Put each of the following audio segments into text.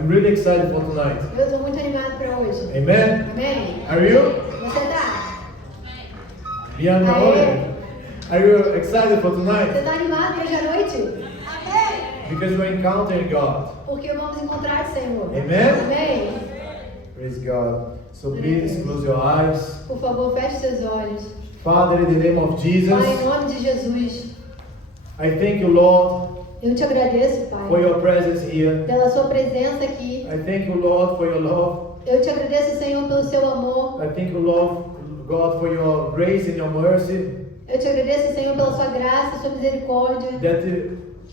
I'm really excited for tonight. Eu estou muito animado para hoje. Amen? Amém? Are you? Você tá? Bianca, Aê. are you excited for Você tonight? está animado hoje à noite? Amém? Because we're encountering God. Porque vamos encontrar o Senhor. Amen? Amém? Praise God. So please close your eyes. Por favor, feche seus olhos. Father, in the name of Jesus, Pai, em nome de Jesus, I thank you, Lord, eu te agradeço, Pai, for your presence here. pela sua presença aqui. I thank you, Lord, for your love. Eu te agradeço, Senhor, pelo seu amor. I thank you, Lord, God, for your grace and your mercy Eu te agradeço, Senhor, pela sua graça, sua misericórdia, that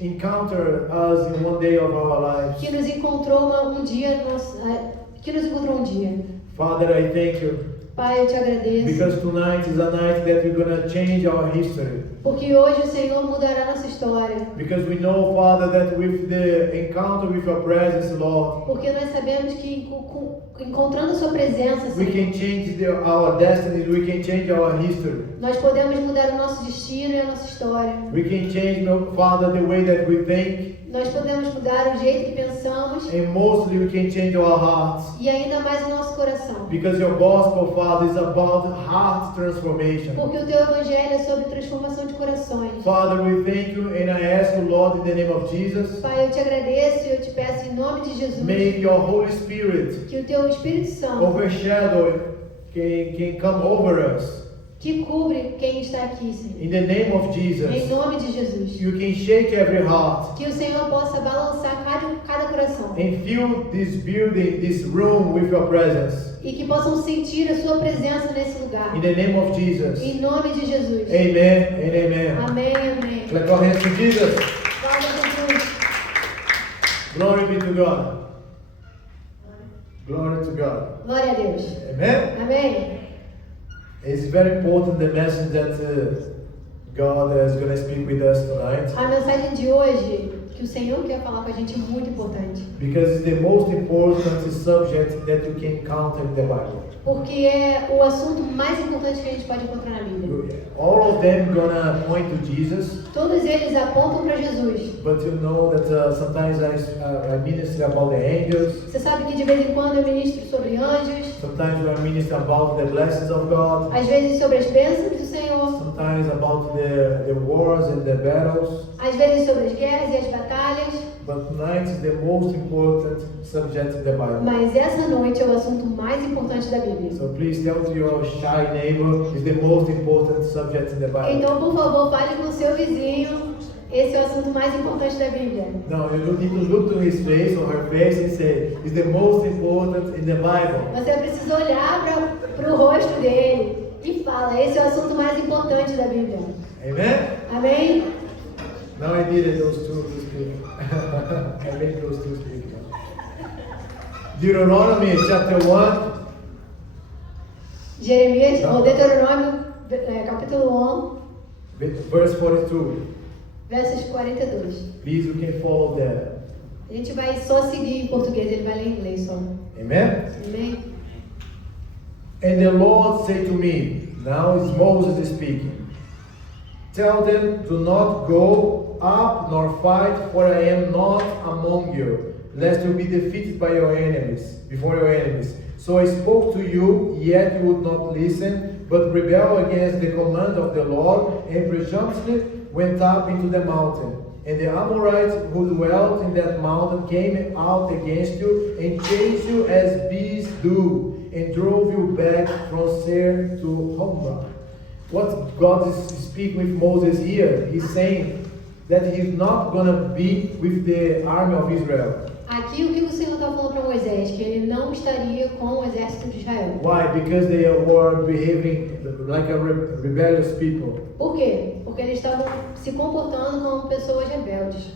encounter us in one day of our lives. que nos encontrou que nos encontrou um dia. Father, I thank you Pai, eu te agradeço, because tonight is a night that we're going to change our history. porque hoje o Senhor mudará nossa história. Because we know, Father, that with the encounter with your presence, Lord, Porque nós sabemos que encontrando a sua presença, we Senhor, can change our destinies, we can change our history. nós podemos mudar o nosso destino e a nossa história. We can change, Father, the way that we think, Nós podemos mudar o jeito que pensamos and mostly we can change our hearts. e ainda mais o nosso coração. Because your gospel, Father, is about heart transformation. Porque o teu evangelho é sobre transformação de corações. Father, we thank you, and I ask you, Lord, in the name of Jesus, Pai, eu te agradeço e eu te peço em nome de Jesus may your Holy Spirit que o teu Espírito Santo overshadow, can come over us. que cubre quem está aqui, Senhor. In the name of Em Jesus, nome de Jesus. you can shake every heart Que o Senhor possa balançar cada coração. and fill this building, this room with your presence. E que possam sentir a sua presença nesse lugar. In the name of Jesus. Em nome de Jesus. Amen and amen. Amém, amém. Clap your hands to Jesus. Glória a Jesus. Glory be to God. Glory to God. Glória a Deus. Amen. Amém. It's very important the message that God is going to speak with us tonight, A mensagem de hoje que o Senhor quer falar com a gente é muito importante. because it's the most important subject that you can encounter in the Bible. Porque é o assunto mais importante que a gente pode encontrar na Bíblia. All of them gonna point to Jesus, Todos eles apontam para Jesus. but you know that sometimes I minister about the angels, Você sabe que de vez em quando eu ministro sobre anjos, sometimes I minister about the blessings of God, às vezes sobre as bênçãos do Senhor, sometimes about the wars and the battles, às vezes sobre as guerras e as batalhas. but tonight is the most important subject in the Bible. Mas essa noite é o assunto mais importante da Bíblia. So please tell to your shy neighbor, it's the most important subject in the Bible. Então, por favor, fale com o seu vizinho. Esse é o assunto mais importante da Bíblia. No, you need to look to his face or her face and say, it's the most important in the Bible. Você precisa olhar para o rosto dele e fala, esse é o assunto mais importante da Bíblia. Amen? Amém? Now I needed those two to speak. I made those two speak. Deuteronomy chapter 1, Jeremias, ou Deuteronômio, capítulo verse 42. 1, versos 42. Please, you can follow that. A gente vai só seguir em português, ele vai ler em inglês só. Amen? Amém? And the Lord said to me, now is Moses speaking, tell them, do not go up nor fight, for I am not among you, lest you be defeated by your enemies, before your enemies. So I spoke to you, yet you would not listen, but rebel against the command of the Lord, and presumptuously went up into the mountain. And the Amorites who dwelt in that mountain came out against you, and chased you as bees do, and drove you back from Seir to Hormah. What God is speaking with Moses here, he's saying that he's not going to be with the army of Israel. Aqui o que o Senhor está falando para Moisés, que ele não estaria com o exército de Israel. Why? Because they were behaving like a rebellious people. Por quê? Porque eles estavam se comportando como pessoas rebeldes.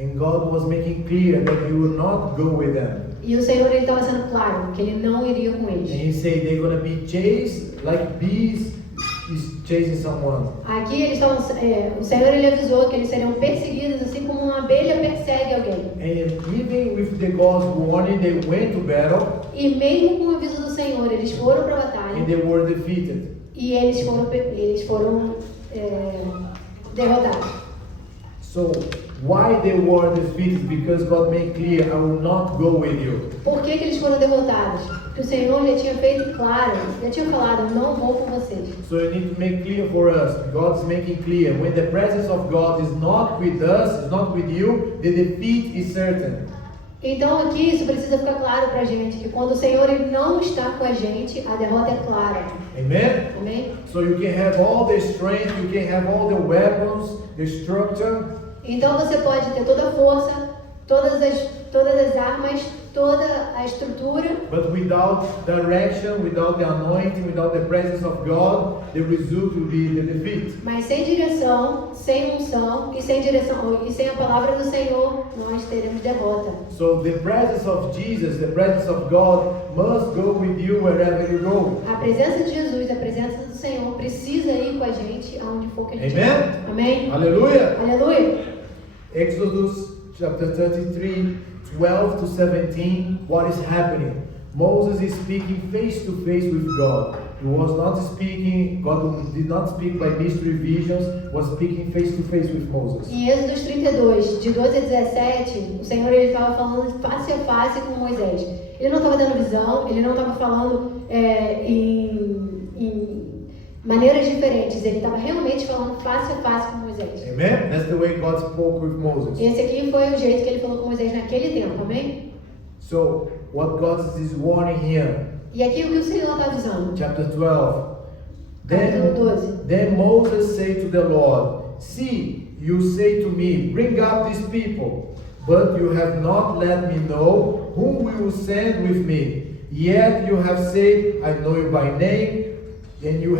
And God was making clear that he would not go with them. E o Senhor estava sendo claro que ele não iria com And eles. he said they're going to be chased like bees is chasing someone. Aqui eles estavam, o Senhor ele avisou que eles seriam perseguidos assim como uma abelha persegue alguém. And even with the God's warning, they went to battle E mesmo com o aviso do Senhor, eles foram para a batalha and they were defeated. e eles foram derrotados. So Why they were defeated? Because God made clear, I will not go with you. Por que eles foram derrotados? Porque o Senhor já tinha feito claro, já tinha falado, eu não vou com vocês. So you need to make clear for us, God's making clear, when the presence of God is not with us, is not with you, the defeat is certain. Então aqui isso precisa ficar claro pra gente, que quando o Senhor ele não está com a gente, a derrota é clara. Amen? Amém? So you can have all the strength, you can have all the weapons, the structure, Então você pode ter toda a força, todas as armas, toda a estrutura, but without direction, without the anointing, without the presence of God, the result will be the defeat. mas sem direção, sem unção e sem a palavra do Senhor, nós teremos derrota. So the presence of Jesus, the presence of God must go with you wherever you go. A presença de Jesus, a presença do Senhor precisa ir com a gente aonde for que a gente Amen? for. Amém? Hallelujah! Aleluia! Exodus chapter 33, 12 to 17, what is happening? Moses is speaking face to face with God. He was not speaking, God did not speak by mystery visions, was speaking face to face with Moses. Em Êxodo 32, de 12 a 17, o Senhor estava falando face a face com Moisés. Ele não estava dando visão, ele não estava falando em maneiras diferentes, ele estava realmente falando face a face com Moisés. Amen? That's the way God spoke with Moses. Esse aqui foi o jeito que ele falou com Moisés naquele tempo, amém? So, what God is warning here, E aqui o que o Senhor está avisando? chapter 12. Capítulo 12. Then Moses said to the Lord, see, you say to me, bring up these people, but you have not let me know whom we will send with me. Yet you have said, I know you by name, and you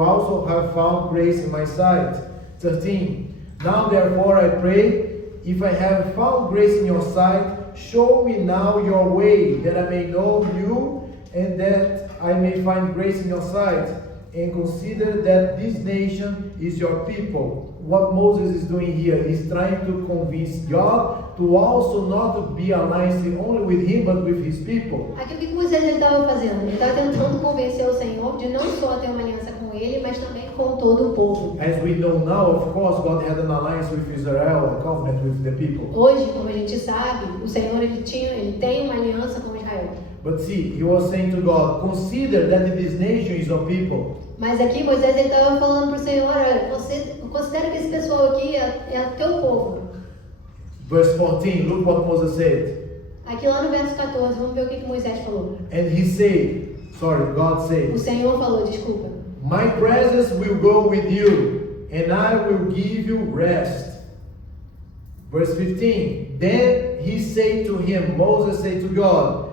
also have found grace in my sight. 13. Now therefore I pray, if I have found grace in your sight, show me now your way, that I may know you, and that I may find grace in your sight, and consider that this nation is your people. What Moses is doing here is trying to convince God to also not be alliance only with him, but with his people. Aqui o que Moisés estava fazendo? Ele estava tentando convencer o Senhor de não só ter uma aliança com ele, mas também com todo o povo. As we know now, of course, God had an alliance with Israel, a covenant with the people. Hoje, como a gente sabe, o Senhor ele tem uma aliança com Israel. But see, he was saying to God, consider that this nation is your people. Mas aqui Moisés ele estava falando para o Senhor, olha, você considera que esse pessoal aqui é teu povo. Verse 14, look what Moses said. Aqui lá no verso 14, vamos ver o que Moisés falou. And he said, God O said, Senhor falou, desculpa. my presence will go with you, and I will give you rest. Verse 15, then he said to him, Moses said to God,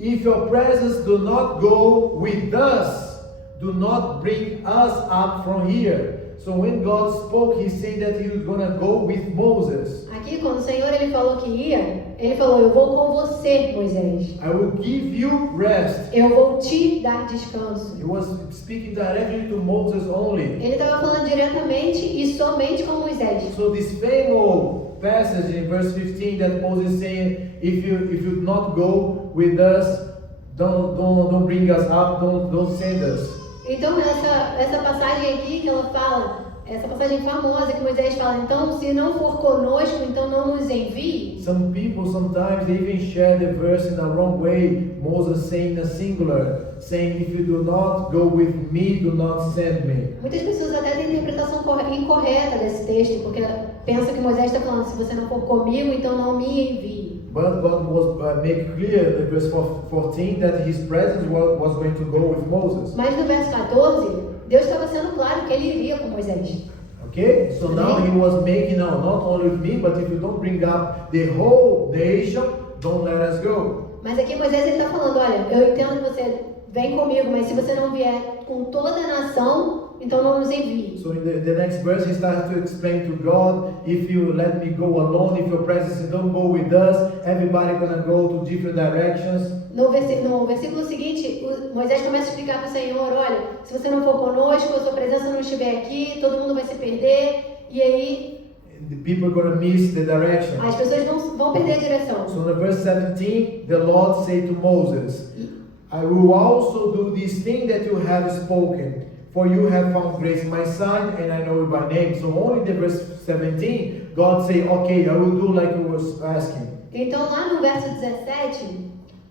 if your presence do not go with us, do not bring us up from here. So when God spoke, he said that he was going to go with Moses. Aqui, quando o Senhor ele falou que ia, ele falou, eu vou com você, Moisés. I will give you rest. Eu vou te dar descanso. He was speaking directly to Moses only. Ele estava falando diretamente e somente com Moisés. So this famous passage in verse 15 that Moses is saying, if you not go with us, don't bring us up, don't send us. Então essa passagem aqui que ela fala, essa passagem famosa que Moisés fala, então se não for conosco, então não nos envie. Some people sometimes they even share the verse in a wrong way. Moses saying a singular, saying if you do not go with me, do not send me. Muitas pessoas até têm interpretação incorreta desse texto, porque pensa que Moisés está falando, se você não for comigo, então não me envie. But God was make clear in verse 14 that his presence was going to go with Moses. Mas no verso 14, Deus estava sendo claro que ele iria com Moisés. Okay, so now he was making out not only with me, but if you don't bring up the whole nation, don't let us go. Mas aqui Moisés ele está falando, olha, eu entendo que você vem comigo, mas se você não vier com toda a nação, então não nos envie. So in the next verse he starts to explain to God, if you let me go alone, if your presence don't go with us, everybody gonna go to different directions. No versículo seguinte, Moisés começa a explicar para o Senhor, olha, se você não for conosco, a sua presença não estiver aqui, todo mundo vai se perder, e aí The people are gonna miss the direction. as pessoas vão perder a direção. So in verse 17, the Lord said to Moses, I will also do this thing that you have spoken, For you have found grace in my sight, and I know you by name. So only the verse 17, God say, okay, I will do like you was asking. Então lá no verso 17,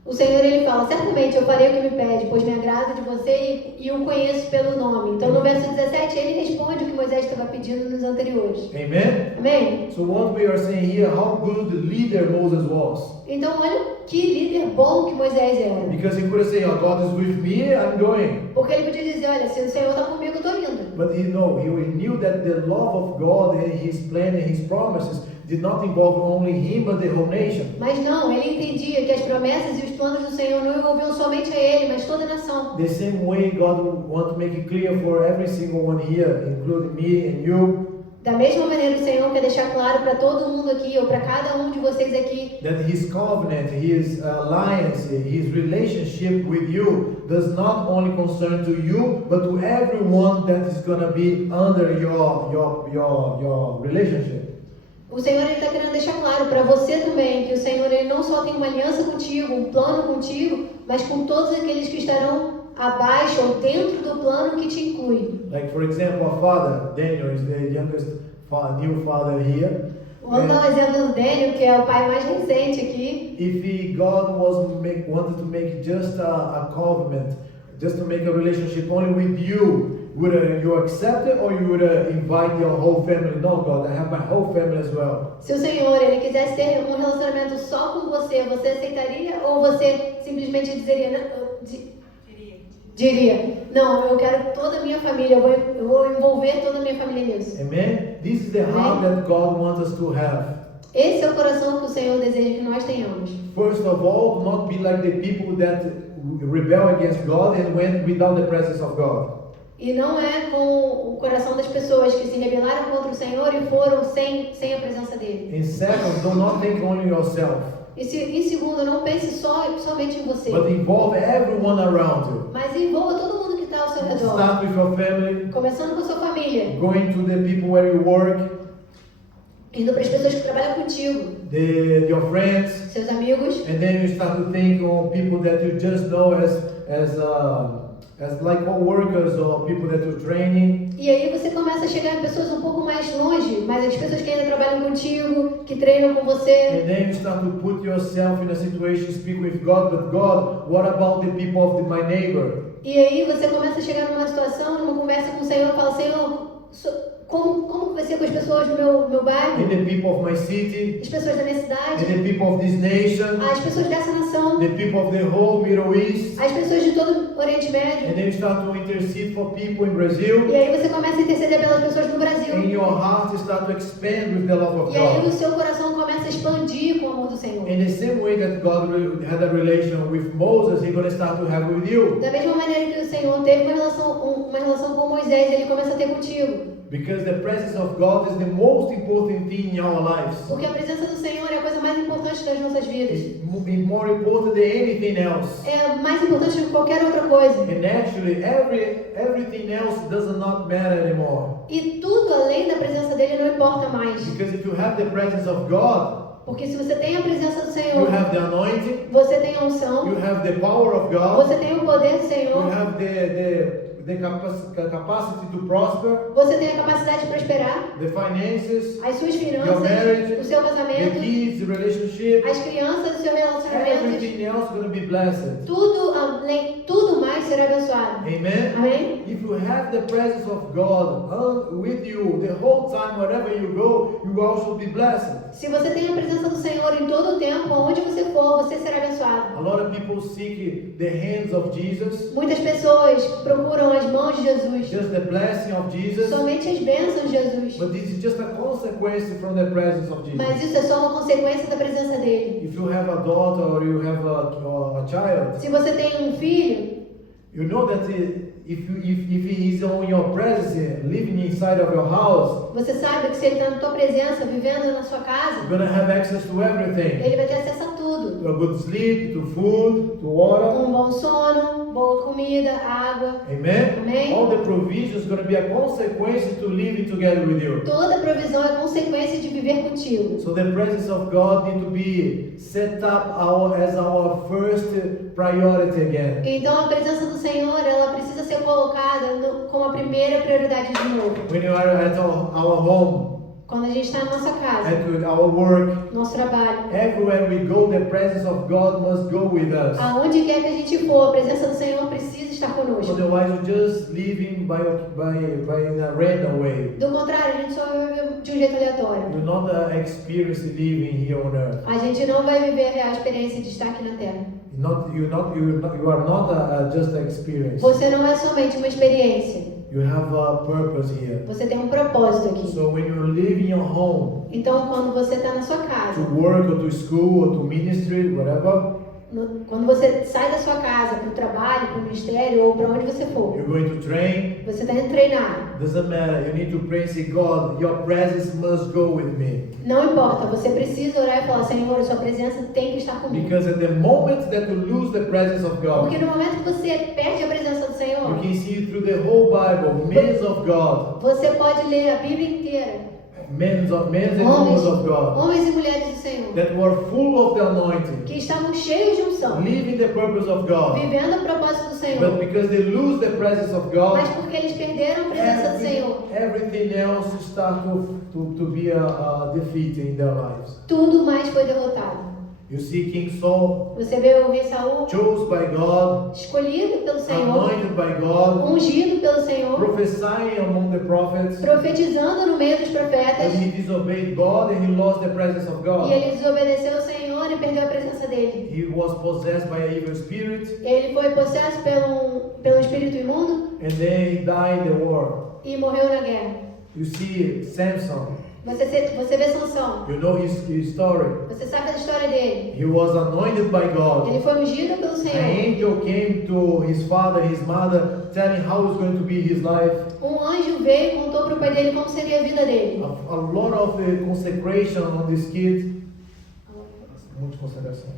o Senhor ele fala, certamente eu farei o que me pede, pois me agrado de você e o conheço pelo nome. Então no verso 17 ele responde o que Moisés estava pedindo nos anteriores. Amen? Amém? So what we are saying here, how good the leader Moses was. Então olha que líder bom que Moisés era. Because he could have said, oh, God is with me, I'm going. Porque ele podia dizer, olha, se o Senhor está comigo, eu estou indo. But he knew that the love of God and his plan and his promises did not involve only him, but the whole nation. Mas não, ele entendia que as promessas e os planos do Senhor não envolviam somente a ele, mas toda a nação. The same way God wants to make it clear for every single one here, including me and you, Da mesma maneira o Senhor quer deixar claro para todo mundo aqui, ou para cada um de vocês aqui, that his covenant, his alliance, his relationship with you does not only concern to you, but to everyone that is going to be under your relationship. o Senhor está querendo deixar claro para você também que o Senhor ele não só tem uma aliança contigo, um plano contigo, mas com todos aqueles que estarão abaixo ou dentro do plano que te inclui. Like for example, our father, Daniel, is the youngest new father here. Vamos dar um exemplo do Daniel, que é o pai mais recente aqui. If God wanted to make just a covenant, just to make a relationship only with you, would you accept it or you would invite your whole family? No, God, I have my whole family as well. Se o Senhor ele quisesse ter um relacionamento só com você, você aceitaria ou você simplesmente diria, não, eu quero toda a minha família, eu vou envolver toda a minha família nisso. Amen? This is the heart that God wants us to have. Esse é o coração que o Senhor deseja que nós tenhamos. First of all, do not be like the people that rebel against God and went without the presence of God. E não é com o coração das pessoas que se rebelaram contra o Senhor e foram sem a presença dele. And second, do not think only yourself, E segundo, não pense somente em você, but involve everyone around you. mas envolva todo mundo que está ao seu redor. Start with your family, Começando com a sua família, going to the people where you work, indo para as pessoas que trabalham contigo, your friends, seus amigos, and then you start to think on people that you just know as like co-workers or people that you're training. e aí você começa a chegar em pessoas um pouco mais longe, mas as pessoas que ainda trabalham contigo, que treinam com você. And then you start to put yourself in a situation, speak with God, but God, what about the people of my neighbor? E aí você começa a chegar numa situação, numa conversa com o Senhor, e fala, Senhor, como que vai ser com as pessoas do meu bairro, And the people of my city, as pessoas da minha cidade, and the people of this nation, as pessoas dessa nação, the people of the whole Middle East. as pessoas de todo o Oriente Médio. And then you start to intercede for people in Brazil. E aí você começa a interceder pelas pessoas no Brasil. And your heart start to expand with the love of E aí o God. seu coração começa a expandir com o amor do Senhor. In the same way that God had a relation with Moses, He's going to start to have with you. Da mesma maneira que o Senhor teve uma relação com Moisés, ele começa a ter contigo. Because the presence of God is the most important thing in our lives. Porque a presença do Senhor é a coisa mais importante das nossas vidas. It's more important than anything else. É mais importante do que qualquer outra coisa. And actually, everything else does not matter anymore. E tudo além da presença dele não importa mais. Because if you have the presence of God, Porque se você tem a presença do you Senhor, have the anointing, você tem a unção, you have the power of God, você tem o poder do you Senhor, have the capacity to prosper, você tem a capacidade de prosperar, the finances, as suas your finanças, marriage, o seu the casamento, kids, the relationship, as crianças, o seu relacionamento, everything else is going to be blessed. tudo mais será abençoado. Amen? Amém? If you have the presence of God with you the whole time, wherever you go, you will also be blessed. Se você tem a presença do Senhor em todo o tempo, aonde você for, você será abençoado. A lot of people seek the hands of Jesus, Muitas pessoas procuram as mãos de Jesus, just the blessing of Jesus, somente as bênçãos de Jesus. but this is just a consequence from the presence of Jesus. Mas isso é só uma consequência da presença dele. If you have a daughter or you have a child, Se você tem um filho, you know that if he is on your presence, living inside of your house, você sabe que se ele está na tua presença, vivendo na sua casa, you're gonna have access to everything. ele vai ter acesso a tudo. tudo. To a good sleep, to food, to water. Um bom sono, boa comida, água. Amen? Amém? All the provisions going to be a consequence to living together with you. Toda provisão é consequência de viver contigo. So the presence of God need to be set up as our first priority again. Então a presença do Senhor, ela precisa ser colocada como a primeira prioridade de novo. When you are at our home, Quando a gente está na nossa casa, at our work, nosso trabalho, everywhere we go, the presence of God must go with us. aonde quer que a gente for, a presença do Senhor precisa estar conosco. Otherwise, you're just living by in a random way. Do contrário, a gente só vai viver de um jeito aleatório. You're not experiencing living here on earth. A gente não vai viver a real experiência de estar aqui na Terra. You are not just an experience. Você não é somente uma experiência. You have a purpose here. Você tem um propósito aqui. So when you live in your home, Então, quando você está na sua to casa, work or to school or to ministry, whatever, quando você sai da sua casa para o trabalho, para o ministério ou para onde você for, you're going to train. você está indo treinar. Doesn't matter. You need to pray and say, God, your presence must go with me. Não importa, você precisa orar e falar, Senhor, a sua presença tem que estar comigo. Because at the moment that you lose the presence of God, Porque no momento que você perde a presença do you Senhor, can see through the whole Bible, men of God, você pode ler a Bíblia inteira. men and women of God, Homens e mulheres do Senhor, that were full of the anointing, que estavam cheios de unção, living the purpose of God. vivendo o propósito do But Senhor. because they lose the presence of God, Mas porque eles perderam a presença do Senhor, everything else start to be a defeat in their lives. tudo mais foi derrotado. You see King Saul, Você vê o rei Saul, chose by God, escolhido pelo Senhor, anointed by God, ungido pelo Senhor, prophesying among the prophets, profetizando no meio dos but profetas, he disobeyed God and he lost the presence of e God. ele desobedeceu ao Senhor e perdeu a presença dele. He was possessed by an evil spirit, Ele foi possesso pelo espírito imundo and then he died in the war. e morreu na guerra. You see Samson, Você vê Sansão, you know his story. você sabe da história dele. He was anointed by God. Ele foi ungido pelo An Senhor. angel came to his father, his mother, telling how it's going to be his life. Um anjo veio e contou para o pai dele como seria a vida dele. A lot of consecration on this kid. Muita consagração.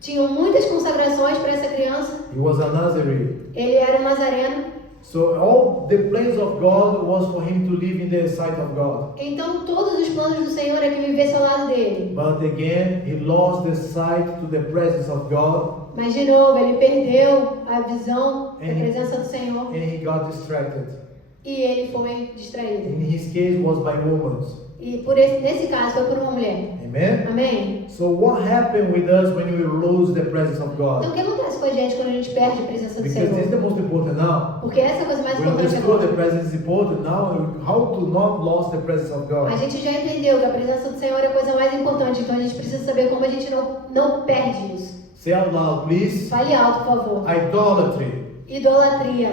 Tinham muitas consagrações para essa criança. He was a Nazarene. Ele era um nazareno. So all the plans of God was for him to live in the sight of God. Então todos os planos do Senhor é que vivesse ao lado dele. But again, he lost the sight to the presence of God, Mas de novo, ele perdeu a visão da presença do Senhor and he got distracted. e ele foi distraído. In his case, was by women. E nesse caso foi por uma mulher. Amen. Amém? So what happened with us when we lose the presence of Então o God? que acontece com a gente quando a gente perde a presença do Because this is the Senhor? most important now. Porque essa é a coisa mais We importante understood the agora. presence is important. Now, how to not lose the presence of A God? gente já entendeu que a presença do Senhor é a coisa mais importante, então a gente precisa saber como a gente não perde isso. Say out loud, please. Fale alto, por favor. Idolatry. Idolatria.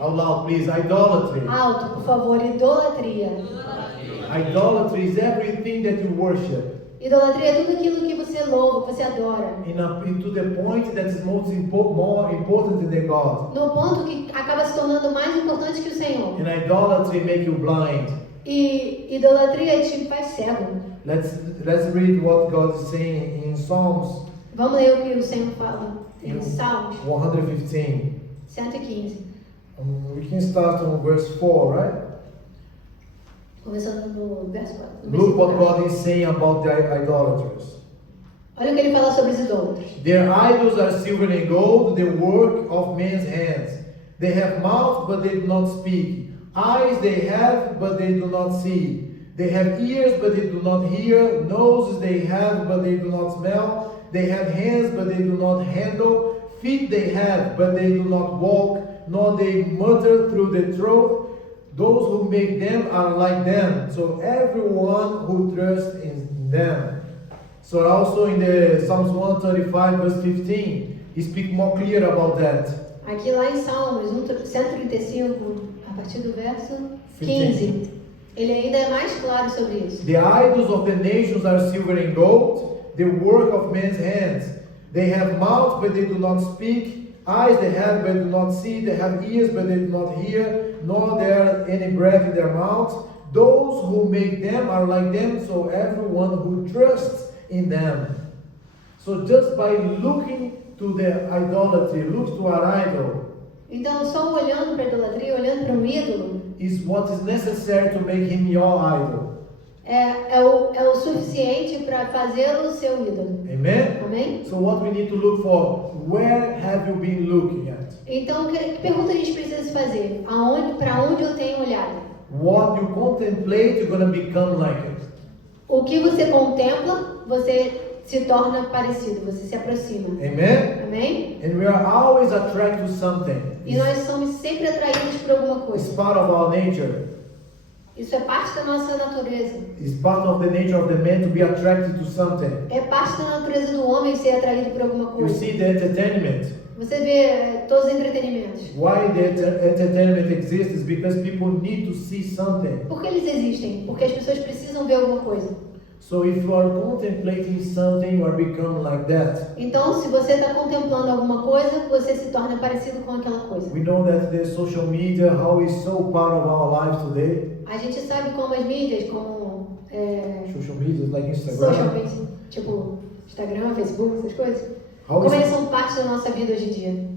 Out loud, please. Idolatry. Alto, por favor. Idolatria. Idolatry is everything that you worship. Idolatria é tudo aquilo que você louva, que você adora. To the point that is more important than God. No ponto que acaba se tornando mais importante que o Senhor. And idolatry make you blind. E idolatria te faz cego. Let's read what God is saying in Psalms Vamos ler o que o Senhor fala em Salmos 115. 115. We can start on verse 4, right? Começando no verso 4. Look what God is saying about the idolaters. Olha o que ele fala sobre os idólatras. Their idols are silver and gold, the work of men's hands. They have mouth, but they do not speak. Eyes they have, but they do not see. They have ears, but they do not hear. Noses they have, but they do not smell. They have hands, but they do not handle. Feet they have, but they do not walk, nor they mutter through the throat. Those who make them are like them. So everyone who trusts in them. So also in the Psalms 135 verse 15, he speaks more clear about that. Aqui lá em Salmos 135, a partir do verso 15, ele ainda é mais claro sobre isso. The idols of the nations are silver and gold, the work of men's hands. They have mouths, but they do not speak. Eyes they have, but do not see. They have ears, but they do not hear. Nor there any breath in their mouths. Those who make them are like them, so everyone who trusts in them. So just by looking to the idolatry, look to our idol, Então, só olhando para a idolatria, olhando para um ídolo, is what is necessary to make him your idol. é o suficiente para fazê-lo seu ídolo. Amen? Amém? So what we need to look for, where have you been looking at? Então, que pergunta a gente precisa se fazer? Para onde eu tenho olhado? What you contemplate, you're going to become like it. O que você contempla, você se torna parecido, você se aproxima. Amen? Amém? And we are always attracted to something. E nós somos sempre atraídos por alguma It's coisa. part of our nature. Isso é parte da nossa natureza. It's part of the nature of the man to be attracted to something. É parte da natureza do homem ser atraído por alguma You coisa. see the entertainment. Você vê todos os entretenimentos. Why the entertainment exists is because people need to see something. Por que eles existem? Porque as pessoas precisam ver alguma coisa. So if you are contemplating something, you are become like that. Então, se você está contemplando alguma coisa, você se torna parecido com aquela coisa. We know that the social media, how it's so part of our lives today. A gente sabe como as mídias, como Social media, like social Instagram. media, tipo Instagram, Facebook, essas coisas, How como is eles são parte da nossa vida hoje em dia.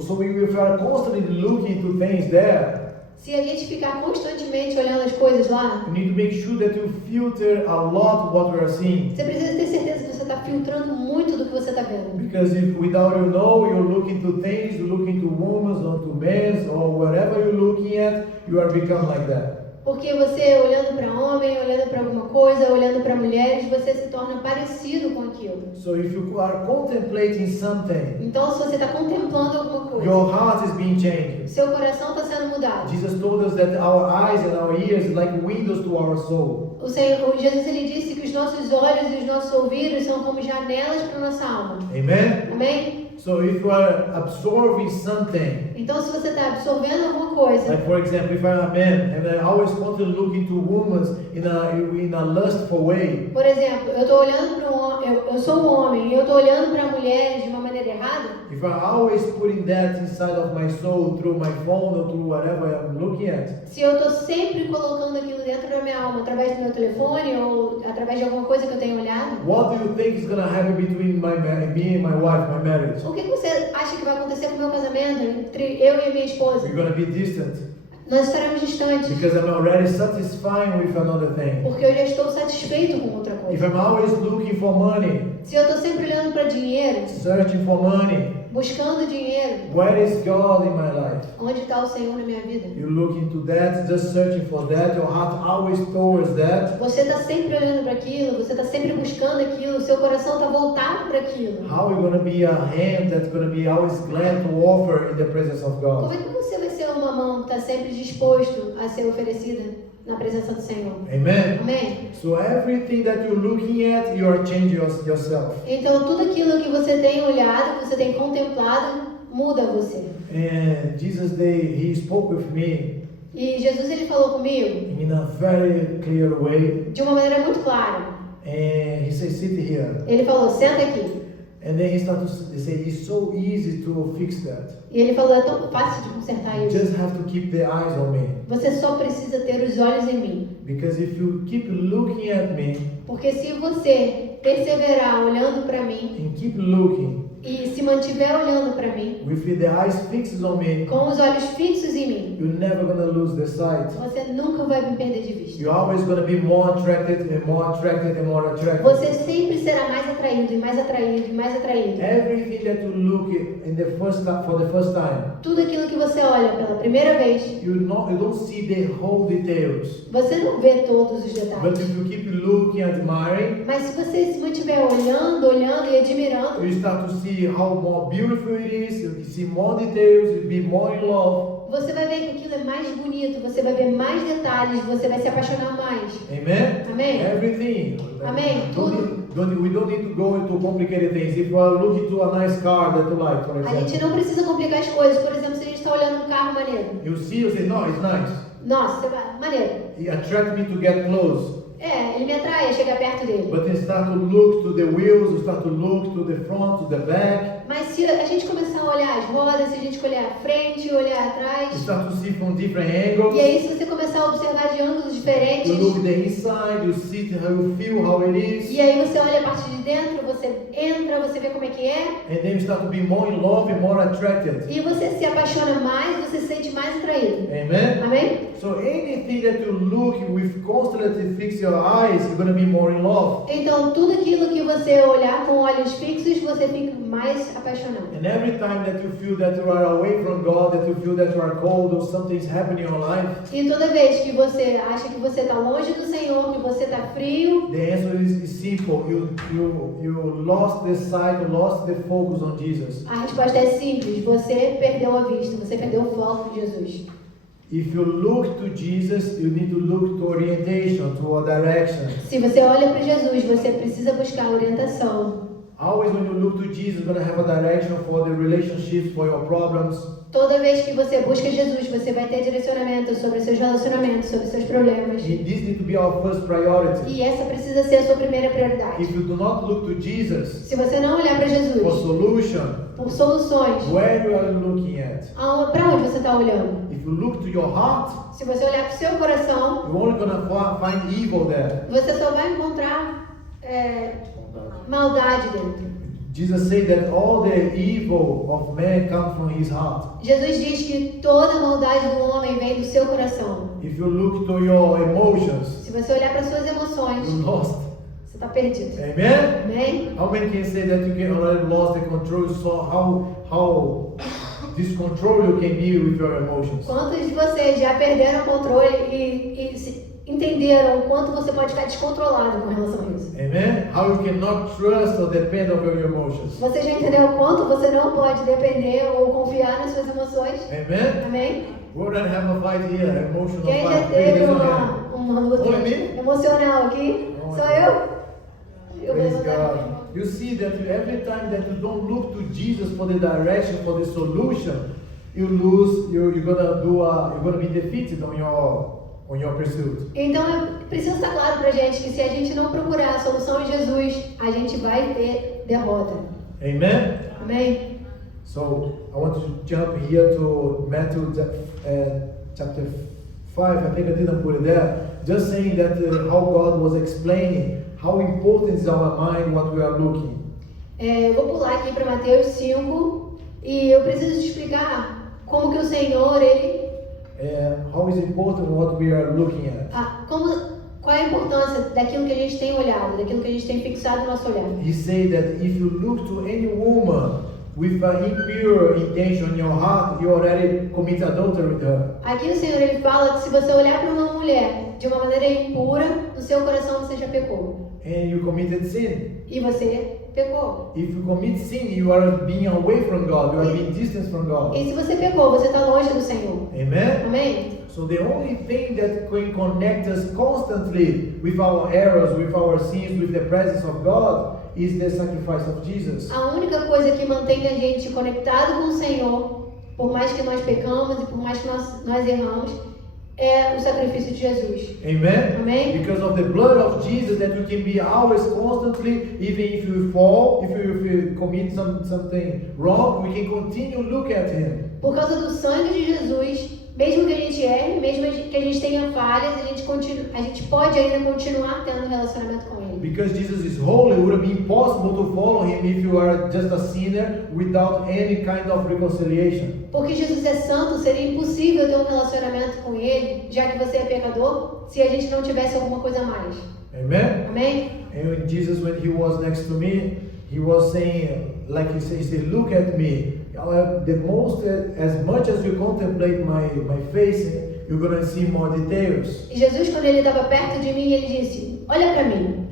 So if you are constantly looking to things there, Se a gente ficar constantemente olhando as coisas lá, you need to make sure that you filter a lot what we are seeing. você precisa ter certeza que você está filtrando muito do que você está vendo. Because if without you know, you're looking to things, you're looking to women or to men or whatever you're looking at, you are become like that. Porque você olhando para homem, olhando para alguma coisa, olhando para mulheres, você se torna parecido com aquilo. So if you are contemplating something, Então, se você está contemplando alguma coisa, your heart is being changed. seu coração está sendo mudado. Jesus told us that our eyes and our ears are like windows to our soul. O Jesus ele disse que os nossos olhos e os nossos ouvidos são como janelas para nossa alma. Amen? Amém? So if you are absorbing something, Então, se você está absorvendo alguma coisa, like for example, if I'm a man and I always want to look into women in a lustful way, por exemplo, eu estou olhando para um homem, eu sou um homem e eu estou olhando para mulheres de uma maneira errada, if I'm always putting that inside of my soul through my phone or through whatever I'm looking at, se eu estou sempre colocando aquilo dentro da minha alma através do meu telefone ou através de alguma coisa que eu tenho olhado, what do you think is going to happen between me and my wife, my marriage? o que você acha que vai acontecer com o meu casamento entre eu e a minha esposa? We're going to be distant Nós estaremos distantes, because I'm already satisfying with another thing. porque eu já estou satisfeito com outra If coisa. I'm always looking for money, Se eu estou sempre olhando para dinheiro, searching for money, buscando dinheiro, where is God in my life? onde está o Senhor na minha vida? You look into that, just searching for that, your heart always towards that. Você está sempre olhando para aquilo, você está sempre buscando aquilo, seu coração está voltado para aquilo. How are you going to be a hand that's going to be always glad to offer in the presence of Como God? é que você vai ser uma mão que está sempre disposto a ser oferecida na presença do Senhor? Amen. Amém? So everything that you're looking at, you are changing yourself. Então tudo aquilo que você tem olhado, que você tem contemplado, muda você. And Jesus, he spoke with me E Jesus ele falou comigo in a very clear way. de uma maneira muito clara. And he said, sit here. Ele falou, senta aqui. And then he started to say, it's so easy to fix that. E ele falou, é tão fácil de consertar You isso. just have to keep the eyes on me. Você só precisa ter os olhos em mim. Because if you keep looking at me Porque se você perseverar olhando para mim and keep looking e se mantiver olhando para mim, with the eyes fixed on me, com os olhos fixos em mim, you're never going to lose the sight. você nunca vai me perder de vista. You're always going to be more attracted and more attracted and more attracted. Você sempre será mais atraído e mais atraído e mais atraído. Everything that you look for the first time, Tudo aquilo que você olha pela primeira vez, you don't see the whole details. você não vê todos os But detalhes. if you keep looking, admiring, Mas se você se mantiver olhando e admirando, you start to see how more beautiful it is. You see more details. You be more in love. você vai ver que aquilo é mais bonito, você vai ver mais detalhes, você vai se apaixonar mais. Amen. Amém. Everything. Amém. We don't need to go into complicated things. If you are looking to a nice car that you like, for A gente example, não precisa complicar as coisas. Por exemplo, se a gente está olhando um carro maneiro. you see, you say, no, it's nice. Nossa, maneiro. It attracts me to get close. Ele me atrai a chegar perto dele. But you start to look to the wheels, you start to look to the front, to the back. Mas se a gente começar a olhar as rodas, se a gente olhar à frente, olhar You atrás, start to see from different angles. e aí se você começar a observar de ângulos diferentes, You look the inside, you see how you feel, how it is. e aí você olha a parte de dentro, você entra, você vê como é que é, And then you start to be more in love and more attracted. e você se apaixona mais, você se sente mais atraído. Amen? Amém? So anything that you look with constantly fix your eyes, you're going to be more in love. Então tudo aquilo que você olhar com olhos fixos, você fica mais apaixonado. And every time that you feel that you are away from God, that you feel that you are cold or something's happening in your life, E toda vez que você acha que você está longe do Senhor, que você está frio, the answer is simple. You lost the sight, you lost the focus on Jesus. a resposta é simples. Você perdeu a vista, você perdeu o foco de Jesus. If you look to Jesus, you need to look to orientation, to a direction. Se você olha para Jesus, você precisa buscar orientação. Always when you look to Jesus, you're going to have a direction for the relationships, for your problems. Toda vez que você busca Jesus, você vai ter direcionamento sobre seus relacionamentos, sobre seus problemas. And this needs to be our first priority. E essa precisa ser a sua primeira prioridade. If you do not look to Jesus Se você não olhar para for Jesus solution, por soluções, where you are looking at? para onde você está olhando? If you look to your heart, Se você olhar para o seu coração, you're only going to find evil there. você só vai encontrar maldade dentro. Jesus said that all the evil of man comes from his heart. Jesus diz que toda a maldade do homem vem do seu coração. If you look to your emotions, Se você olhar para suas emoções, you're lost. você está perdido. Amen? Amém? How many can say that you can already lost the control? You saw how discontrol you can be with your emotions. Quantos de vocês já perderam o controle e entenderam o quanto você pode ficar descontrolado com relação a isso? Amen? How you cannot trust or depend on your emotions. Você já entendeu o quanto você não pode depender ou confiar nas suas emoções? Amen? Amém? We already have a fight here, emotional Quem já fight. teve Raise your hand. uma luta Only me? emocional aqui? Only Sou me. eu? Eu vou Praise levantar a mão. God. You see that every time that you don't look to Jesus for the direction, for the solution, you lose. You're gonna be defeated on your pursuit. Então, precisa estar claro pra gente que se a gente não procurar a solução em Jesus, a gente vai ter derrota. Amen. Amém? So I want to jump here to Matthew chapter 5. I think I didn't put it there. Just saying that how God was explaining how important is our mind, what we are looking. Eu vou pular aqui para Mateus 5 e eu preciso te explicar como que o Senhor, Ele... How is important what we are looking at. Qual é a importância daquilo que a gente tem olhado, daquilo que a gente tem fixado no nosso olhar. He said that if you look to any woman with an impure intention in your heart, you already commit adultery with her. Aqui o Senhor ele fala que se você olhar para uma mulher de uma maneira impura, no seu coração você já pecou. And you committed sin. E você pecou. If you commit sin, you are being away from God. You are being distant from God. E se você pecou, você está longe do Senhor. Amen? Amém? So the only thing that can connect us constantly with our errors, with our sins, with the presence of God is the sacrifice of Jesus. A única coisa que mantém a gente conectado com o Senhor, por mais que nós pecamos e por mais que nós erramos, é o sacrifício de Jesus. Amen? Amém? Because of the blood of Jesus that we can be always constantly, even if you fall, if you commit something wrong, we can continue look at Him. Por causa do sangue de Jesus, mesmo que a gente erre, mesmo que a gente tenha falhas, a gente pode ainda continuar tendo relacionamento com Ele. Because Jesus is holy, it would be impossible to follow Him if you are just a sinner without any kind of reconciliation. Porque Jesus é santo, seria impossível ter um relacionamento com Ele, já que você é pecador, se a gente não tivesse alguma coisa a mais. Amen? Amém? And Jesus, when He was next to me, He was saying, like He said, look at me. As much as you contemplate my face, you're going to see more details. E Jesus, quando Ele estava perto de mim, Ele disse, olha para mim.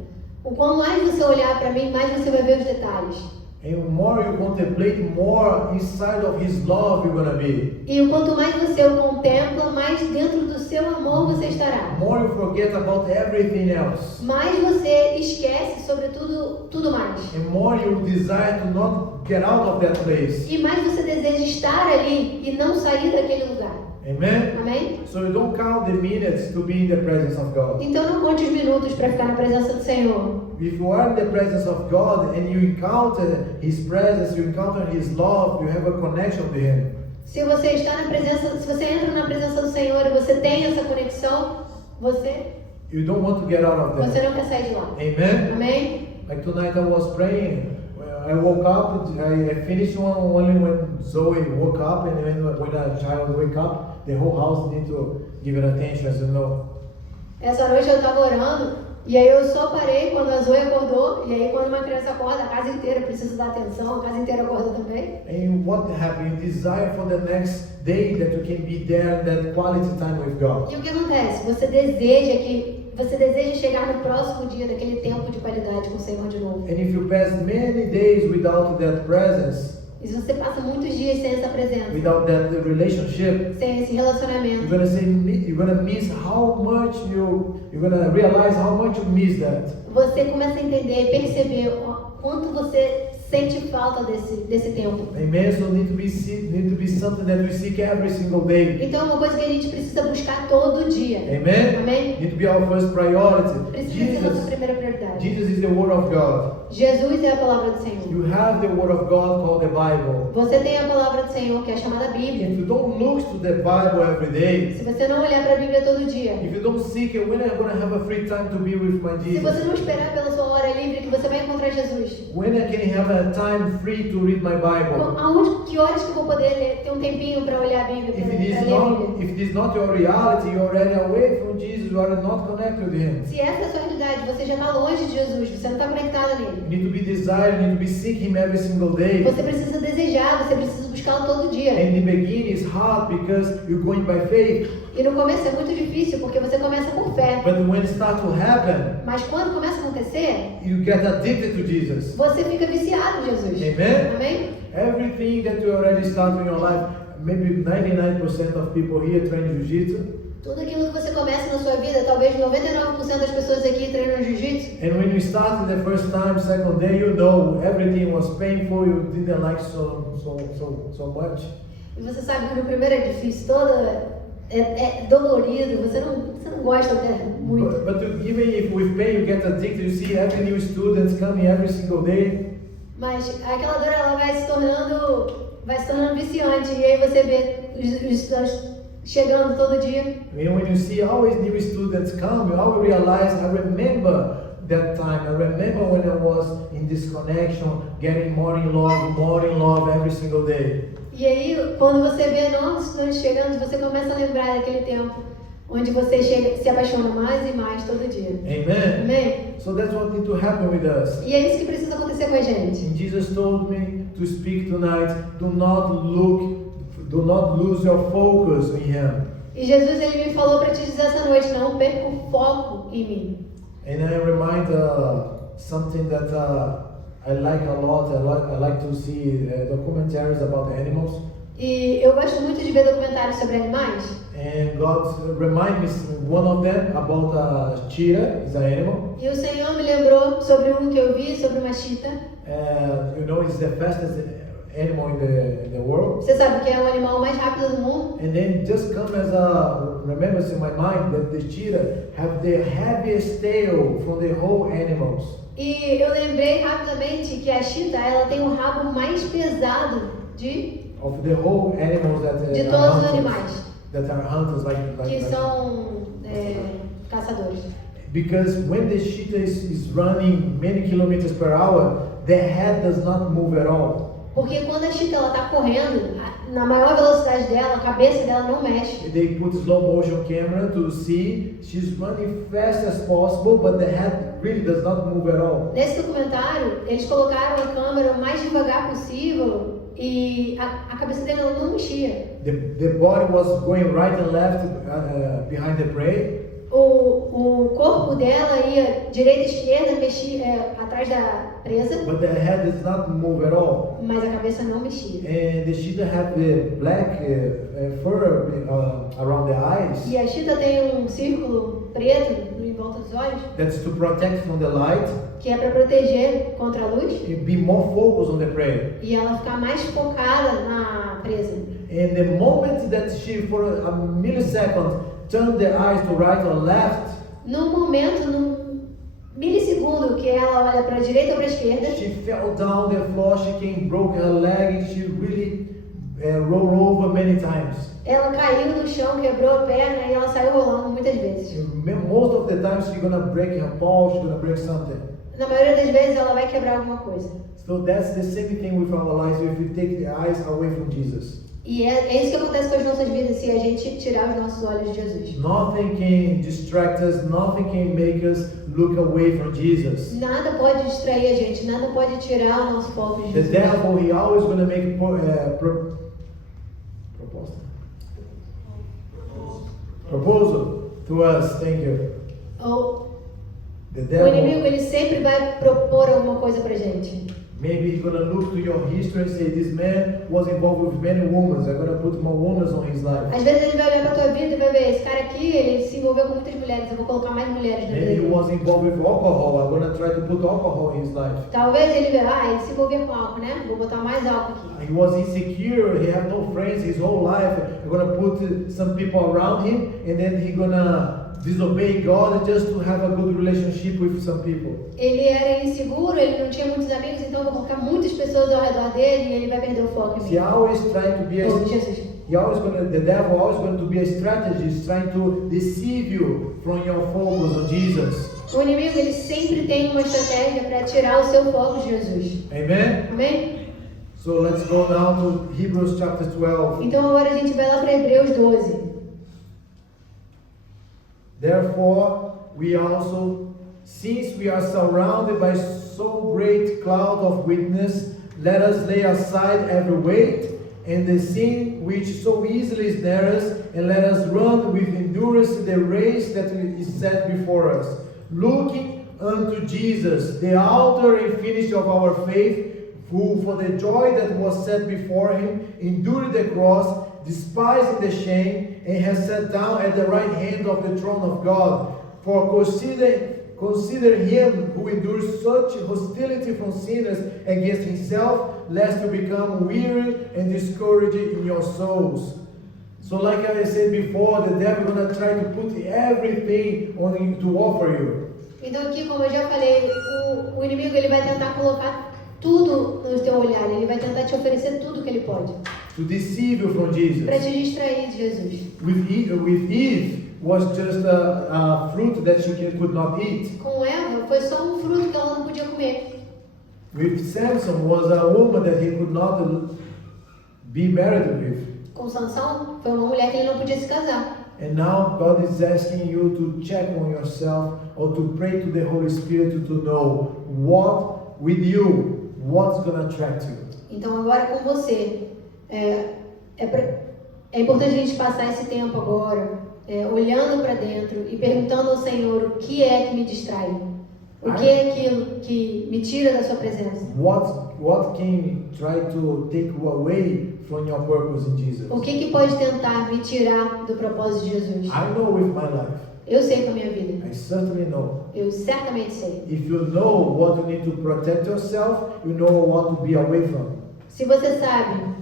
O quanto mais você olhar para mim, mais você vai ver os detalhes. And the more you contemplate, more inside of His love you're going to be. E o quanto mais você o contempla, mais dentro do seu amor você estará. More you forget about everything else. Mais você esquece sobre tudo mais. And more you desire to not get out of that place. E mais você deseja estar ali e não sair daquele lugar. Amen? Amém? So you don't count the minutes to be in the presence of God. Então não conte os minutos para ficar na presença do Senhor. If you are in the presence of God and you encounter His presence, you encounter His love, you have a connection to Him. Se você está na presença, se você entra na presença do Senhor e você tem essa conexão, You don't want to get out of você there. não quer sair de lá. Amen? Amém? Like tonight I was praying. I woke up, I finished one only when Zoe woke up, and when a child wake up, the whole house need to give it attention, as you know. Essa noite eu estava orando e aí eu só parei quando a Zoe acordou. E aí quando uma criança acorda, a casa inteira precisa dar atenção, a casa inteira acorda também. And what happened? You desire for the next day that you can be there in that quality time with God. E o que acontece? Você deseja chegar no próximo dia daquele tempo de qualidade com o Senhor de novo. And if you pass many days without that presence, E se você passa muitos dias sem essa presença, without that relationship, sem esse relacionamento, you're gonna miss how much you're gonna realize how much you miss that. você começa a entender e perceber o quanto você sente falta desse tempo. Amen. So need to be something that we seek every single day. Então é uma coisa que a gente precisa buscar todo dia. Amen. Amém? Need to be our first priority. Precisa ser nossa primeira prioridade. Jesus is the Word of God. Jesus é a palavra do Senhor. You have the Word of God called the Bible. Você tem a palavra do Senhor, que é chamada Bíblia. If you don't look to the Bible every day, Se você não olhar para a Bíblia todo dia, if you don't seek it, when am I going to have a free time to be with my se Jesus? você não esperar pela sua hora livre, que você vai encontrar Jesus. When I can have a time free to read my Bible? Que horas que eu vou poder ter um tempinho para olhar a Bíblia, para If ler it a is not, Bíblia? if it is not your reality, you're already away from Jesus. You are not connected with Him. Se essa é a sua realidade, você já está longe de Jesus, você não está conectado nele. You need to be desired. You need to be seeking Him every single day. Você precisa desejar, você precisa buscá-lo todo dia. And in the beginning, it's hard because you're going by faith. E no começo é muito difícil, porque você começa por fé. But when it starts to happen, Mas quando começa a acontecer, you get addicted to Jesus. você fica viciado em Jesus. Amen? Amém? Everything that you already start in your life, maybe 99% of people here train Jiu-Jitsu. Tudo aquilo que você começa na sua vida, talvez 99% das pessoas aqui treinam jiu-jitsu. And when you start the first time, second day, you know everything was painful. You didn't like so much. E você sabe que no primeiro é difícil, é dolorido, você não gosta até muito. But even if with pain you get addicted, you see every new student coming every single day. Mas aquela dor ela vai se tornando viciante, e aí você vê os estudantes chegando todo dia. And when you see always new students come, you always realize, I remember that time. I remember when I was in this connection, getting more in love every single day. E aí, quando você vê novos estudantes chegando, você começa a lembrar daquele tempo onde você se apaixona mais e mais todo dia. Amen. Amém? So that's what needs to happen with us. E é isso que precisa acontecer com a gente. And Jesus told me to speak tonight, do not lose your focus in Him. E Jesus ele me falou para te dizer essa noite, não perca o foco em mim. And I remind something that I like a lot. I like to see documentaries about animals. E eu gosto muito de ver documentários sobre animais. And God remind me one of them about a cheetah, is an animal. E o Senhor me lembrou sobre um que eu vi, sobre uma cheetah. You know, it's the fastest animal in the world. Você sabe que é o animal mais rápido do mundo? And then just come as a remembrance in my mind that the cheetah have the heaviest tail from the whole animals. E eu lembrei rapidamente que a cheetah ela tem o rabo mais pesado Of the whole animals that de todos os animais that are hunters que são caçadores. Because when the cheetah is running many kilometers per hour, the head does not move at all. Porque quando a cheetah ela tá correndo, na maior velocidade dela, a cabeça dela não mexe. They put slow motion camera to see she's running fast as possible, but the head really does not move at all. Nesse documentário, eles colocaram a câmera o mais devagar possível e a cabeça dela não mexia. The body was going right and left behind the prey. O corpo dela ia direita e esquerda, mexia atrás presa, but the head does not move at all. mas a cabeça não mexia. And the cheetah have the black fur around the eyes. E a chita tem um círculo preto em volta dos olhos, That's to protect from the light que é para proteger contra a luz, and be more focused on the prey. e ela ficar mais focada na presa. And the moment that she, for a millisecond, turned the eyes to right or left, No momento, num milissegundo que ela olha para a direita ou para a esquerda, she fell down the floor, she came, broke her leg, and she really rolled over many times. ela caiu no chão, quebrou a perna e ela saiu rolando muitas vezes. Most of the times she's gonna break her paw, she's gonna break something. Na maioria das vezes ela vai quebrar alguma coisa. So that's the same thing with our lives if we take the eyes away from Jesus. E é isso que acontece com as nossas vidas se a gente tirar os nossos olhos de Jesus. Nothing can distract us, nothing can make us look away from Jesus. Nada pode distrair a gente, nada pode tirar o nosso foco de The Jesus. devil, he always gonna make proposal to us. Thank you. Ou The o devil, inimigo, ele sempre vai propor alguma coisa pra gente. maybe he's gonna look to your history and say, this man was involved with many women. I'm gonna put more women on his life. Às vezes ele vai olhar pra tua vida e vai ver, esse cara aqui, ele se envolveu com muitas mulheres, eu vou colocar mais mulheres na vida Maybe he dele. was involved with alcohol. I'm gonna try to put alcohol in his life. Talvez ele veja, ele se envolvia com álcool, né? Vou botar mais álcool aqui. He was insecure. He had no friends his whole life. I'm gonna put some people around him, and then he gonna disobey God just to have a good relationship with some people. Ele era inseguro, ele não tinha muitos amigos, então eu vou colocar muitas pessoas ao redor dele e ele vai perder o foco em He mim. always trying to be Oh, Jesus. the devil always going to be a strategist trying to deceive you from your focus on Jesus. O inimigo, ele sempre tem uma estratégia para tirar o seu foco de Jesus. Amen. Amém? So let's go now to Hebrews chapter 12. Então agora a gente vai lá para Hebreus 12. Therefore, we also, since we are surrounded by so great cloud of witness, let us lay aside every weight and the sin which so easily snares us, and let us run with endurance the race that is set before us, looking unto Jesus, the author and finisher of our faith, who for the joy that was set before him endured the cross, despising the shame, and has sat down at the right hand of the throne of God. For consider him who endures such hostility from sinners against himself, lest you become weary and discouraged in your souls. So like I said before, the devil is going to try to put everything on you to offer you. Então aqui, como eu já falei, o inimigo, ele vai tentar colocar tudo no teu olhar, ele vai tentar te oferecer tudo que ele pode To deceive you from Jesus. para te distrair de Jesus. With Eve was just a fruit that she could not eat. Com Eva, foi só um fruto que ela não podia comer. With Samson was a woman that he could not be married with. Com Sansão, foi uma mulher que ele não podia se casar. And now God is asking you to check on yourself or to pray to the Holy Spirit to know what with you, what's going to attract you. Então agora com você, é importante a gente passar esse tempo agora, olhando para dentro e perguntando ao Senhor o que é que me distrai, o que é aquilo que me tira da sua presença, What can try to take you away from your purpose in Jesus? o que pode tentar me tirar do propósito de Jesus. I know with my life, Eu sei com a minha vida, I certainly know. eu certamente sei. If you know what you need to protect yourself, you know what to be away from. Se você sabe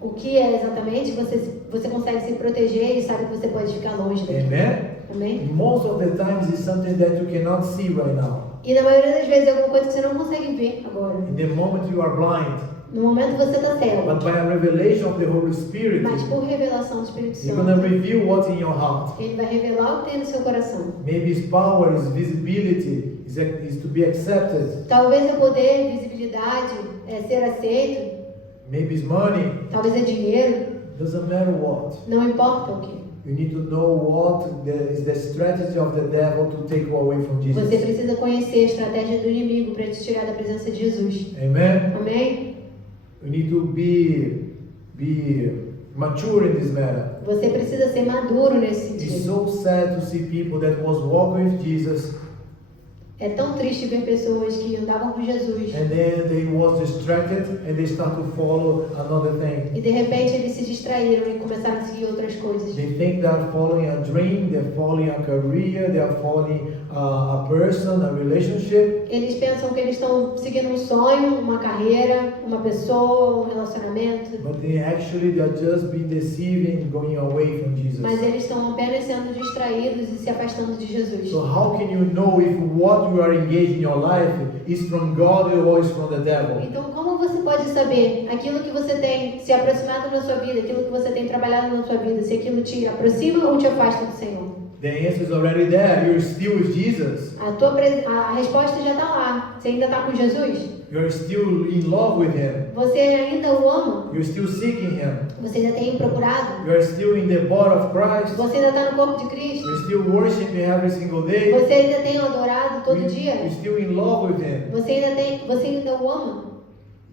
o que é exatamente, você consegue se proteger e sabe que você pode ficar longe daqui. Amen? Amém? Most of the times it's something that you cannot see right now. E na maioria das vezes é alguma coisa que você não consegue ver agora. In the moment you are blind, No momento você está cego, but by a revelation of the Holy Spirit, mas por revelação do Espírito He's going to Santo, reveal what's in your heart. Ele vai revelar o que tem no seu coração. Maybe His power, His visibility is to be accepted. Talvez é poder, visibilidade, ser aceito, Maybe it's money. talvez é dinheiro, Doesn't matter what. não importa o que. You need to know what is the strategy of the devil to take you away from Jesus. Você precisa conhecer a estratégia do inimigo para te tirar da presença de Jesus. Amen. Amém? You need to be mature in this matter. Você precisa ser maduro nesse It's sentido. so sad to see people that was walking with Jesus É tão triste ver pessoas que andavam com Jesus and then they was distracted and they start to follow another thing. e de repente eles se distraíram e começaram a seguir outras coisas. They think they are following a dream, they're following a career, they are following a person, a relationship. Eles pensam que eles estão seguindo um sonho, uma carreira, uma pessoa, um relacionamento, But they are just being deceived and going away from Jesus. mas eles estão apenas sendo distraídos e se afastando de Jesus. So how can you know if what you are engaged in your life is from God or is from the devil? Então, como você pode saber aquilo que você tem se aproximado na sua vida, aquilo que você tem trabalhado na sua vida, se aquilo te aproxima ou te afasta do Senhor? The answer is already there. You're still with Jesus. A resposta já está lá. Você ainda está com Jesus? You're still in love with Him. Você ainda o ama? You're still seeking Him. Você ainda tem procurado? You're still in the body of Christ. Você ainda está no corpo de Cristo? You're still worshiping every single day. Você ainda tem o adorado todo You're dia? still in love with Him. Você ainda o ama?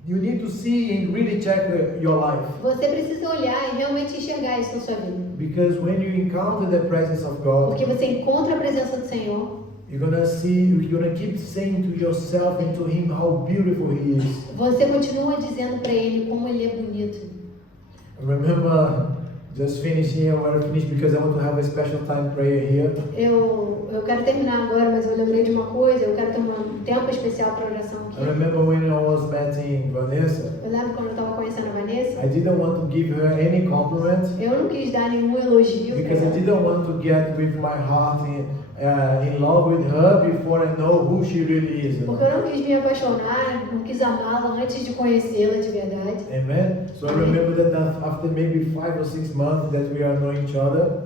You need to see and really check your life. Você precisa olhar e realmente enxergar isso na sua vida. Because when you encounter the presence of God, Porque você encontra a presença do Senhor, you're gonna keep saying to yourself and to Him how beautiful He is. você continua dizendo para Ele como Ele é bonito. I remember just finishing here, I want to finish because I want to have a special time prayer here. Eu quero terminar agora, mas eu lembrei de uma coisa. Eu quero ter um tempo especial para oração I aqui. remember when I was meeting Vanessa, Eu lembro quando eu estava conhecendo a Vanessa. I didn't want to give her any compliment Eu não quis dar nenhum elogio pra because I ela, didn't want to get with my heart in love with her before I know who she really is. porque eu não quis me apaixonar, não quis amá-la antes de conhecê-la de verdade. Amen. So I remember that after maybe 5 or 6 months that we are knowing each other,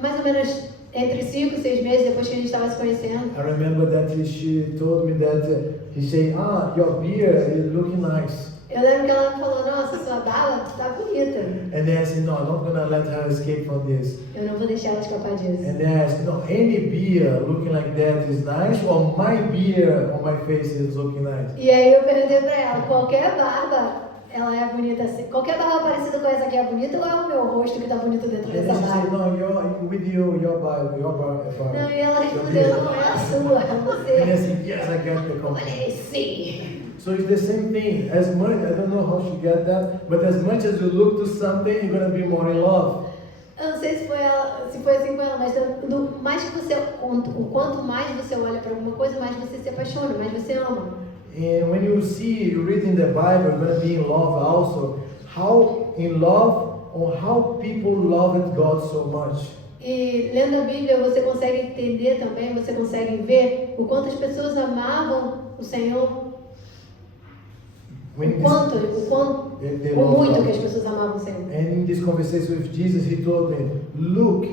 Mais ou menos entre 5 e 6 meses depois que a gente estava se conhecendo, I remember that she told me that he said, your beard is looking nice. eu lembro que ela me falou: nossa, sua barba está bonita. And then I said, no, I'm not gonna let her escape from this. Eu não vou deixar ela escapar disso. And then I said, no, any beard looking like that is nice, or my beard on my face is looking nice. E aí eu perguntei pra ela: qualquer barba, ela é bonita assim? Qualquer barba parecida com essa aqui é bonita ou é o meu rosto que tá bonito dentro And dessa then she said, barba? no, with you, your barb. Não, e ela your respondeu: beard. não é a sua, é você. And I said, yes, I get the Eu compliment. falei: sim. So it's the same thing. As much, I don't know how she get that, but as much as you look to something, you're gonna be more in love. Eu não sei se foi assim com ela, mas mais que você, o quanto mais você olha para alguma coisa, mais você se apaixona, mais você ama. And when you read in the Bible, you're gonna be in love also. How in love, or how people loved God so much. E lendo a Bíblia você consegue entender também, você consegue ver o quanto as pessoas amavam o Senhor, o muito que as pessoas amavam o Senhor. And in this conversation with Jesus, he told me, look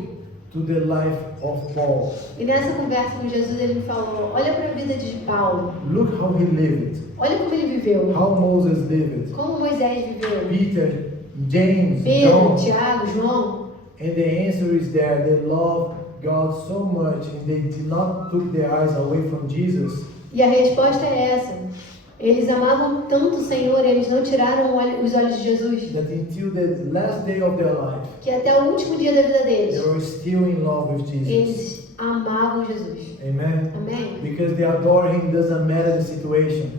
to the life of Paul. E nessa conversa com Jesus ele me falou: olha para a vida de Paulo, Look how he lived, olha como ele viveu, how Moses lived, como Moisés viveu, Peter, James, Pedro, John. Tiago, João. And the answer is there. They loved God so much and they did not took their eyes away from Jesus. E a resposta é essa: eles amavam tanto o Senhor, eles não tiraram os olhos de Jesus, That until the last day of their life, que até o último dia da vida they deles, were still in love with Jesus. eles amavam Jesus. Amen. Amém? Because they adore him, doesn't matter the situation.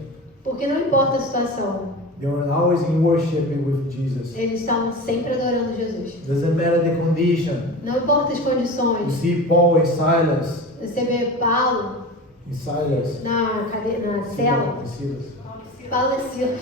Porque não importa a situação, They were always in worship with Jesus. eles estavam sempre adorando Jesus. Doesn't matter the condition. Não importa as You condições. see Paul and Silas. Você vê Paulo And Silas. na cela. Silas. Paulo e Silas.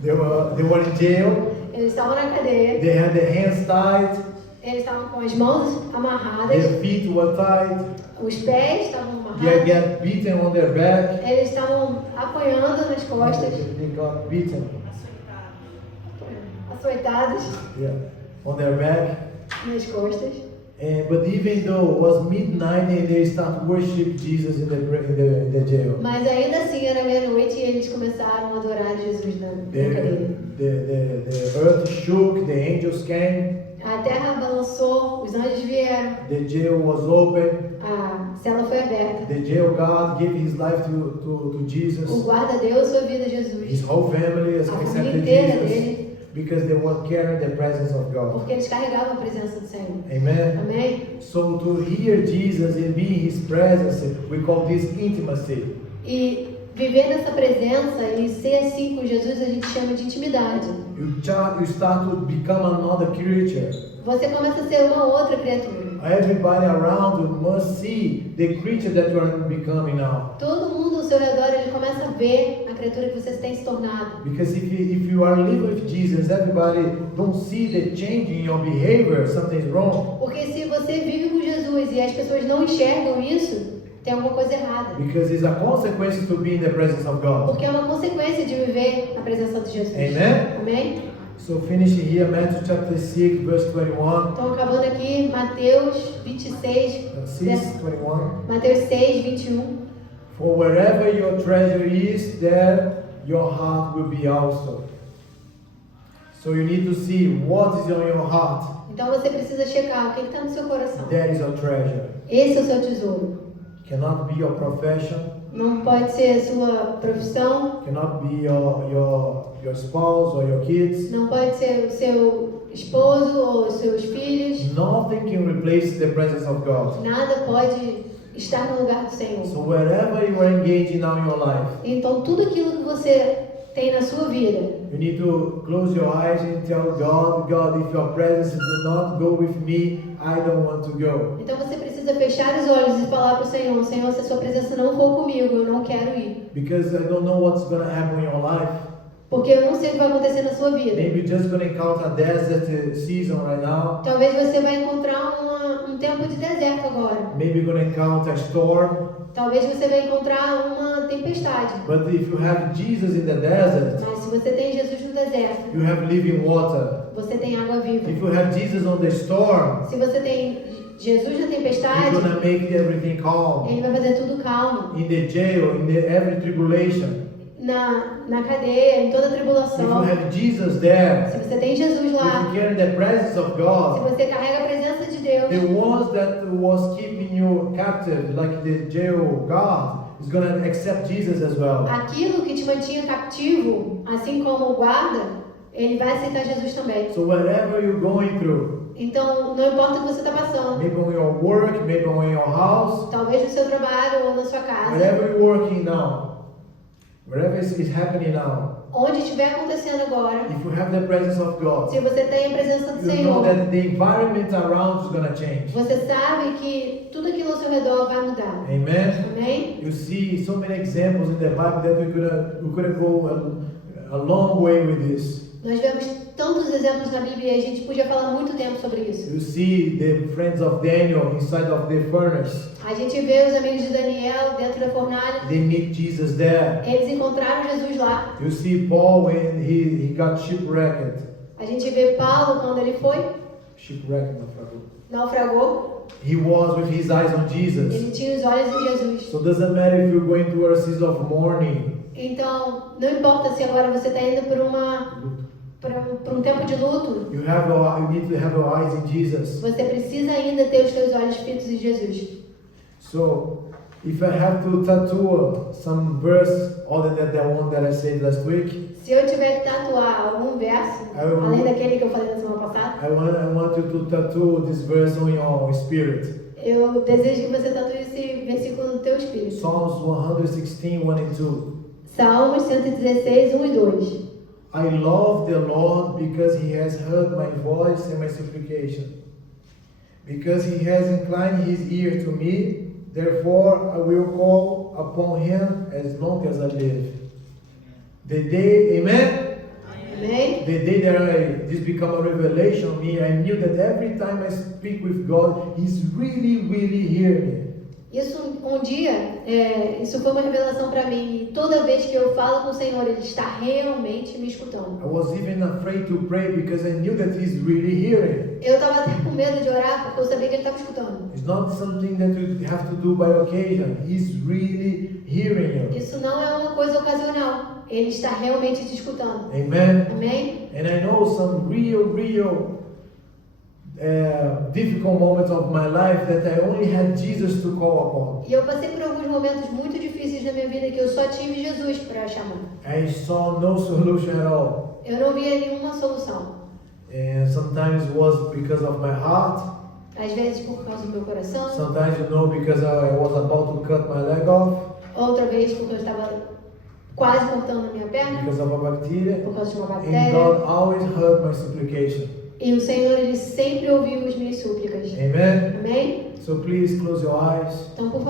They were in jail. Eles estavam na cadeia. They had their hands tied. Eles estavam com as mãos amarradas. Their feet were tied. Os pés estavam They amarrados. get beaten on their back. Eles estavam apanhando nas costas. They got beaten. Açoitados Yeah. On their back. nas costas. But even though it was midnight and they start worship Jesus in the jail. Mas ainda assim era meia-noite e eles começaram a adorar Jesus na cadeia. The earth shook, the angels came, A terra balançou, os anjos vieram, the jail was open, a cela foi aberta. the jail guard gave his life to O Jesus. guarda deu a sua vida a His Jesus. whole family has A família accepted inteira Jesus dele. because they were carrying the presence of God. porque eles carregavam a presença do Senhor. Amen. Amém? So to hear Jesus and be in His presence, we call this intimacy. E viver nessa presença e ser assim com Jesus a gente chama de intimidade. You start to become another creature. Você começa a ser uma outra criatura. Everybody around you must see the creature that you are becoming now. Todo mundo ao seu redor ele começa a ver a criatura que você tem se tornado. Because if you are living with Jesus, everybody don't see the change in your behavior, something's wrong. Porque se você vive com Jesus e as pessoas não enxergam isso, tem alguma coisa errada. Because it's a consequence to be in the presence of God. Porque é uma consequência de viver na presença de Jesus. Amen? Amém? So finishing here, Matthew chapter 6, verse 21. Então acabando aqui, Mateus 26, 6:21. Mateus 6, 21. For wherever your treasure is, there your heart will be also. So you need to see what is on your heart. Então você precisa checar o que está no seu coração. That is your treasure. Esse é o seu tesouro. Cannot be your profession. Não pode ser a sua profissão, Cannot be your spouse or your kids. não pode ser o seu esposo ou os seus filhos. Nothing can replace the presence of God. Nada pode estar no lugar do Senhor. So wherever you are engaging now in your life, Então tudo aquilo que você tem na sua vida, you need to close your eyes and tell God, God, if your presence do not go with me, I don't want to go. então você precisa fechar os olhos e falar para o Senhor, Senhor, se a sua presença não for comigo, eu não quero ir. Because I don't know what's going to happen in your life. Porque eu não sei o que vai acontecer na sua vida. Maybe you're just going to encounter a desert season right now. Talvez você vai encontrar um tempo de deserto agora. Maybe you're going to encounter a storm. Talvez você vai encontrar uma tempestade. But if you have Jesus in the desert, Mas se você tem Jesus no deserto, you have living water. você tem água viva. If you have Jesus on the storm, Se você tem Jesus na He's tempestade, going to make everything calm. Ele vai fazer tudo calmo. In the jail, in every tribulation. Na cadeia, em toda If you tribulação. have Jesus there, Se você tem Jesus if lá, you carry the presence of se God, você carrega a presença de Deus, the ones that was keeping you captive, like the jail guard, is going to accept Jesus as well. aquilo que te mantinha cativo, assim como o guarda, ele vai aceitar Jesus também. So whatever you're going through, Então, não importa o que você está passando, maybe on your work, maybe on your house, talvez no seu trabalho ou na sua casa, wherever you're working now, wherever is happening now, onde estiver acontecendo agora, if you have the presence of God, se você tem a presença do you know Senhor, that the environment around is going to change. você sabe que tudo aquilo ao seu redor vai mudar. Amen. Amém? You see so many examples in the Bible that we could go a long way with this. Nós vemos tantos exemplos na Bíblia e a gente podia falar muito tempo sobre isso. You see the friends of Daniel inside of the furnace. A gente vê os amigos de Daniel dentro da fornalha. They meet Jesus there. Eles encontraram Jesus lá. You see Paul when he got shipwrecked. A gente vê Paulo quando ele foi, Shipwrecked, not trouble. naufragou. He was with his eyes on Jesus. Ele tinha os olhos em Jesus. So it doesn't matter if you're going through a season of mourning. Então, não importa se agora você está indo por um tempo de luto. You need to have your eyes in Jesus. Você precisa ainda ter os seus olhos fitos em Jesus. So if I have to tattoo some verse other than the one that I said last week, Se eu tiver que tatuar algum verso, além daquele que eu falei na semana passada, I want you to tattoo this verse on your spirit. eu desejo que você tatue esse versículo no teu espírito. Psalms 116, 1 and 2. Salmos 116, 1 e 2. I love the Lord because He has heard my voice and my supplication. Because He has inclined His ear to me, therefore I will call upon Him as long as I live. The day, amen? Amém? The day that this become a revelation on me, I knew that every time I speak with God, He's really, really hearing me. Isso isso foi uma revelação para mim. E toda vez que eu falo com o Senhor, Ele está realmente me escutando. I was even afraid to pray because I knew that He's really hearing. Eu estava até com medo de orar porque eu sabia que Ele estava escutando. It's not something that you have to do by occasion. He's really hearing you. Isso não é uma coisa ocasional. Ele está realmente te escutando. Amen. Amém? And I know some real difficult moments of my life that I only had Jesus to call E eu passei por alguns momentos muito difíceis na minha vida que eu só tive Jesus para chamar. upon. I saw no solution at all. eu não via nenhuma solução. And sometimes it was because of my heart. Às vezes por causa do meu coração, Sometimes, because I was about to cut my leg off outra vez porque eu estava quase cortando a minha perna because of a bacteria. por causa de uma And bactéria. God always heard my supplication. E o Senhor, Ele sempre ouviu as minhas súplicas. Amen. Amém? So please close your eyes. Então, por favor,